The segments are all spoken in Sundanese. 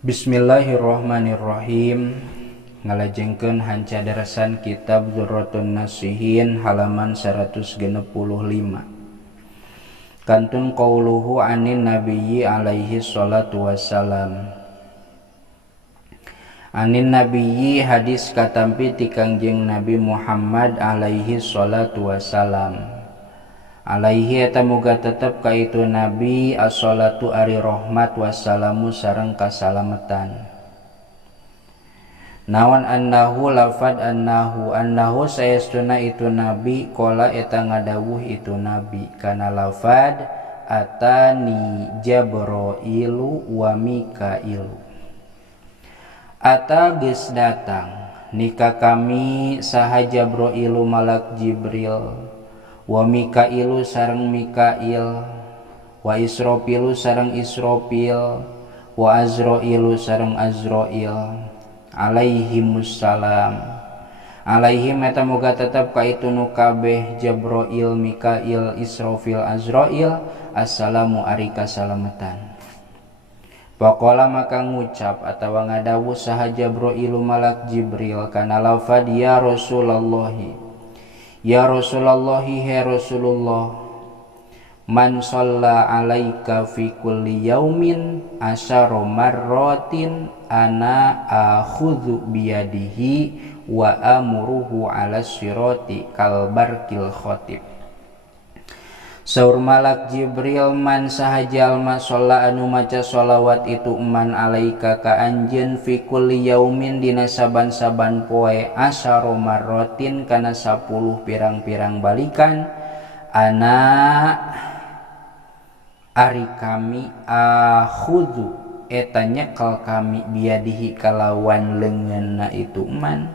Bismillahirrahmanirrahim. Ngalajengkeun hancadarasan kitab Dzurratun Nasihin halaman 165. Kantun qauluhu anin nabiyyi alaihi salatu wassalam. Anin nabiyyi hadis katampi ti Kangjeng Nabi Muhammad alaihi salatu wassalam. Alaihi eta muga tetep ka itu nabi as-salatu ari rahmat wassalamu sareng kasalametan. Naon annahu lafad annahu saestuna itu nabi qala eta ngadawuh itu nabi kana lafad atani Jabrailu wa Mikailu. Ata geus datang nika kami saha Jabrailu malak Jibril wa Mikailu sareng Mikail wa Israfilu sareng Israfil wa Azrailu sareng Azrail alaihimussalam. Alaihim eta muga tetep ka itu nu kabeh Jabrail, Mikail, Israfil, Azrail assalamu ari kasalametan. Faqala maka ngucap atawa ngadawuh saha Jabrailu malak Jibril kana lafad ya Rasulullahi, ya Rasulullah, he Rasulullah, man shalla alaika fi kulli yaumin asyara marratin ana akhudhu biyadihi wa amuruhu ala sirati kal barkil khotib. Saur malak Jibril, man sahajalma shalla anu maca sholawat itu man alaika ka anjeun fi kulli yaumin dina saban-saban poe asyara marratin kana 10 pirang-pirang balikan ana ari kami akhudhu eta nyekel kami biadihi kalawan leungeunna itu man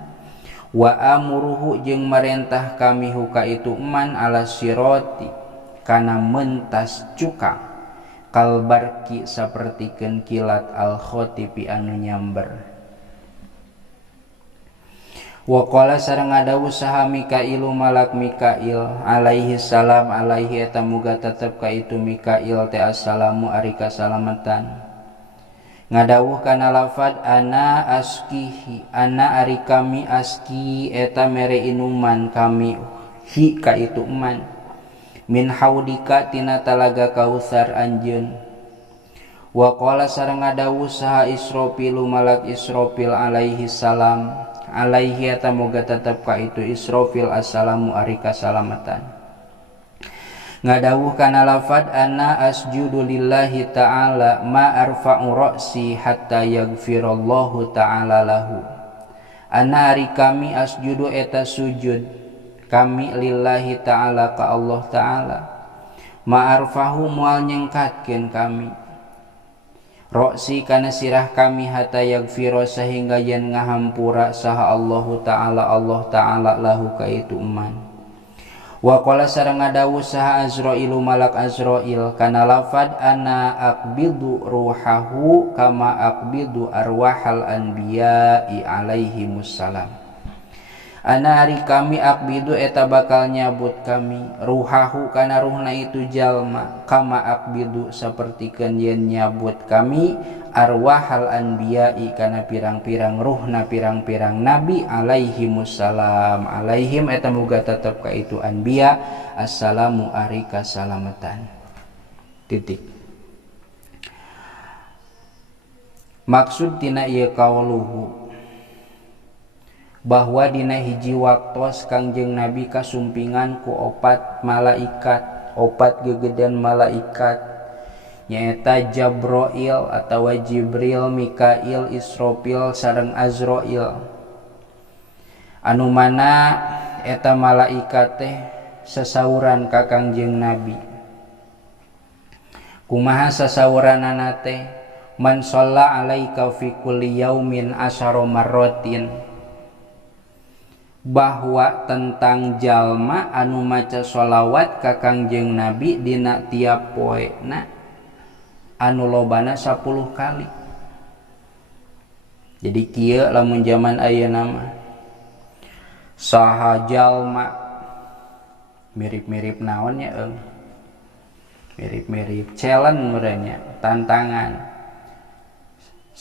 wa amuruhu jeung marentah kami huka itu man ala sirati kana mentas cukang kalbarki sapertikeun kilat al khotipi anu nyamber. Wa qala sareng ngadawuh saha Mikailu malak Mikail alaihi salam, alaihi eta muga tetep ka itu Mikail teh assalamu ari kasalametan. Ngadawuh kana lafad ana askihi, ana ari kami aski eta mere inuman kami hi ka itu man min haudika tina talaga Kautsar anjeun. Wa qala sareng ngadawuh saha Israfilu malak Israfil alaihi salam, alaihi eta moga tetep ka itu Israfil assalamu ari kasalametan. Ngadawuh kana lafad ana asjudu lillahi ta'ala ma arfa'u ra'si hatta yaghfirallahu ta'ala lahu. Ana ari kami asjudu eta sujud kami lillahi ta'ala ka Allah ta'ala ma'arfahu mual nyengkatkeun kami roksi kana sirah kami hatta yaghfira sehingga yen ngahampura saha Allah ta'ala lahu ka itu man. Wa qala sareng ngadawuh saha Azrailu malak Azrail kana lafad ana aqbidu ruhahu kama aqbidu arwahal anbiya'i alaihimussalam. Ana ari kami akbidu eta bakal nyabut kami ruhahu kana ruhna itu jalma kama akbidu sapertikeun yen nyabut kami arwahal anbiya'i kana pirang-pirang ruhna pirang-pirang nabi alaihimussalam. Alaihim eta muga tetep ka itu anbiya assalamu ari kasalametan. Titik. Maksud tina ieu qauluhu bahwa dina hiji waktos Kangjeng Nabi kasumpingan ku 4 malaikat, 4 gegedean malaikat nyaeta Jabrail atawa Jibril, Mikail, Israfil sareng Azrail. Anu mana eta malaikat teh sasauran ka Kangjeng Nabi. Kumaha sasauranana teh? Man shalla alaika fi kulli yaumin asyara marratin. Bahwa tentang jalma anu maca sholawat ka Kangjeng Nabi dina tiap poena anu lobana 10 kali. Jadi kieu lamun zaman ayeuna mah saha jalma mirip-mirip naon nya mirip-mirip challenge merenya tantangan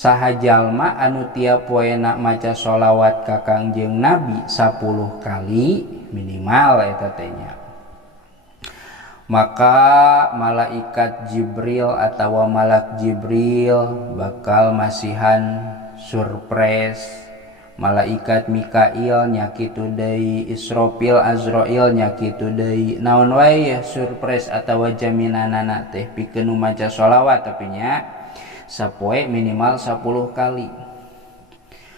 saha jalma anu tiap poena maca sholawat ka Kangjeng Nabi 10 kali minimal eta teh nya, maka malaikat Jibril atau malak Jibril bakal masihan surprise. Malaikat Mikail nya kitu deui, Israfil Azrail nya kitu deui, naon wae surprise atawa jaminanana teh pikeun nu maca sholawat tapi nya sapoe minimal 10 kali.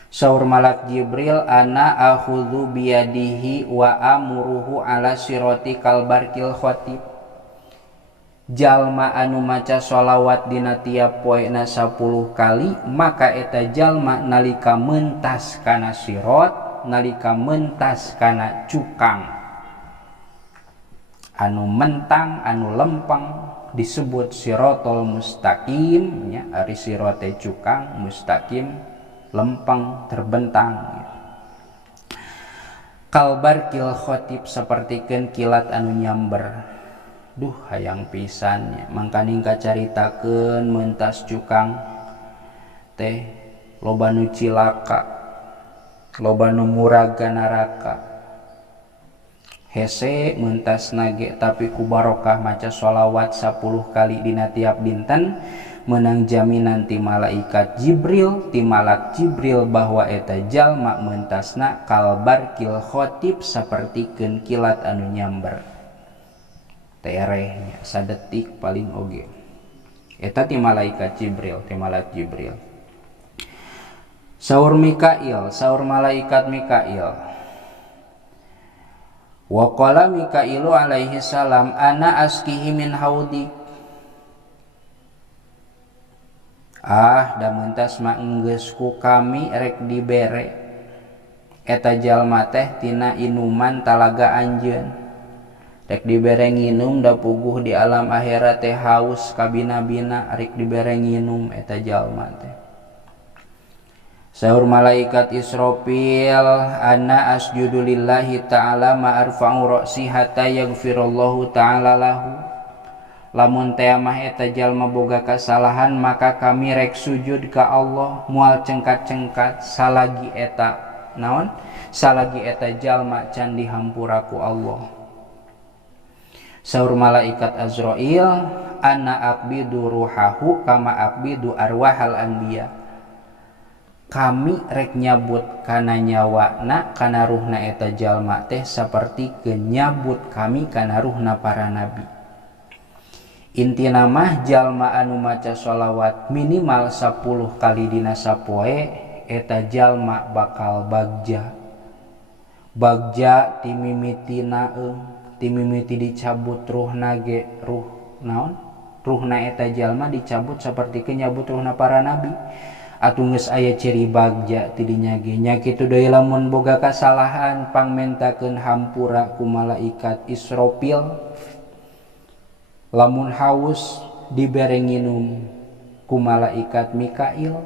Saur malak Jibril, ana akhudhu biyadihi wa amuruhu ala sirati kalbarkil khotib. Jalma anu maca sholawat dina tiap poena 10 kali, maka eta jalma nalika mentas kana sirot, nalika mentas kana cukang anu mentang anu lempeng disebut sirotol mustaqim nya, ari sirot teh cukang, mustaqim lempeng terbentang. Kalbarkil khotib sapertikeun kilat anu nyamber. Duh hayang pisannya mangkaning kacaritakeun mentas cukang teh loba nu cilaka, loba nu muraga naraka. Hese mentas nage tapi ku barokah maca sholawat 10 kali dina tiap dinten menang jaminan ti malaikat Jibril, ti malak Jibril bahwa eta jalma mentasna kalbarkil khotib sapertikeun kilat anu nyamber. Terehnya sadetik paling oge eta ti malaikat Jibril, ti malak Jibril. Saur Mikail, saur malaikat Mikail, wa qala Mikailu alaihi salam ana askihi min haudi. Da mentas mah enggeus ku kami rek dibere eta jalma teh tina inuman talaga anjeun. Rek dibere nginum da puguh di alam akhirat teh haus kabina-bina rek dibere nginum eta jalma teh. Saur malaikat Israfil, ana asjudu lillahi ta'ala ma arfa'u ra'si hatta yaghfirallahu ta'ala lahu. Lamun teh mah eta jalma boga kasalahan maka kami rek sujud ka Allah moal cengkat-cengkat salagi eta naon? Salagi eta jalma can dihampura ku Allah. Saur malaikat Azrail, ana aqbidu ruhahu kama aqbidu arwahal anbiya. Kami rek nyabut kana nyawana kana ruhna eta jalma teh saperti kenyabut kami kana ruhna para nabi. Intina mah jalma anu maca sholawat minimal 10 kali dina sapoe eta jalma bakal bagja. Bagja ti mimitina ti mimiti dicabut ruhna ge ruh naon? Ruhna eta jalma dicabut saperti kenyabut ruhna para nabi. Atuh geus aya ciri bagja ti dinya ge nya kitu deui lamun boga kasalahan pangmentakeun hampura ku malaikat Israfil. Lamun haus dibere nginum ku malaikat Mikail.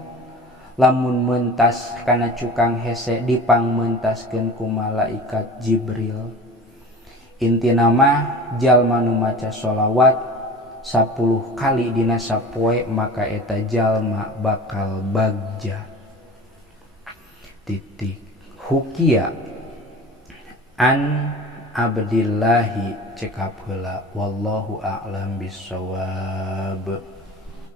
Lamun mentas kana cukang hese dipangmentaskeun ku malaikat Jibril. Intina mah jalma nu maca sholawat 10 kali dina sapoe maka eta jalma bakal bagja. Titik. Hukia an Abdillahi cekap heula wallahu a'lam bissawab.